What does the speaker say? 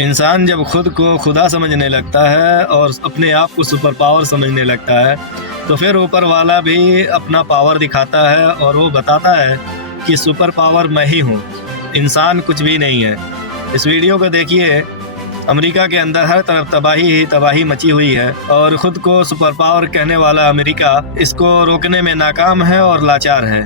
इंसान जब खुद को खुदा समझने लगता है और अपने आप को सुपर पावर समझने लगता है तो फिर ऊपर वाला भी अपना पावर दिखाता है और वो बताता है कि सुपर पावर मैं ही हूँ, इंसान कुछ भी नहीं है। इस वीडियो को देखिए। अमेरिका के अंदर हर तरफ तबाही ही तबाही मची हुई है और खुद को सुपर पावर कहने वाला अमेरिका इसको रोकने में नाकाम है और लाचार है।